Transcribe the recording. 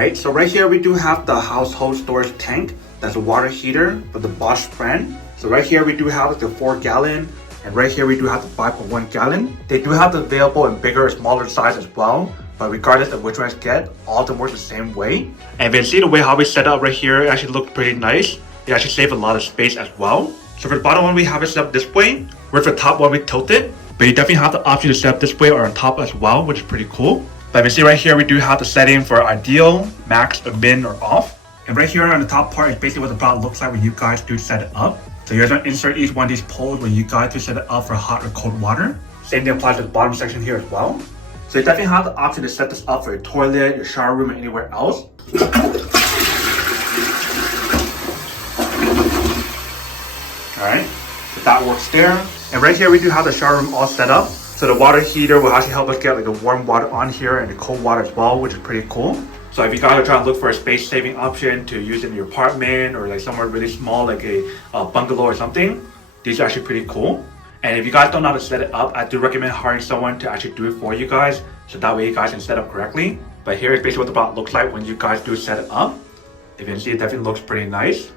Alright, so right here we do have the household storage tank. That's a water heater for the Bosch brand. So right here we do have the 4-gallon, and right here we do have the 5.1 gallon. They do have the available in bigger or smaller size as well, but regardless of which ones get, all of them work the same way. And if you see the way how we set up right here, it actually looks pretty nice. It actually saves a lot of space as well. So for the bottom one we have it set up this way, where for the top one we tilt it. But you definitely have the option to set up this way or on top as well, which is pretty cool. But if you see right here, we do have the setting for ideal, max, or min, or off. And right here on the top part is basically what the product looks like when you guys do set it up. So you're going to insert each one of these poles when you guys do set it up for hot or cold water. Same thing applies to the bottom section here as well. So you definitely have the option to set this up for your toilet, your shower room, or anywhere else. Alright, so that works there. And right here we do have the shower room all set up. So the water heater will actually help us get like the warm water on here and the cold water as well, which is pretty cool. So if you guys are trying to look for a space saving option to use in your apartment or like somewhere really small like a bungalow or something, these are actually pretty cool. And if you guys don't know how to set it up, I do recommend hiring someone to actually do it for you guys, so that way you guys can set up correctly. But here is basically what the product looks like when you guys do set it up. If you can see, it definitely looks pretty nice.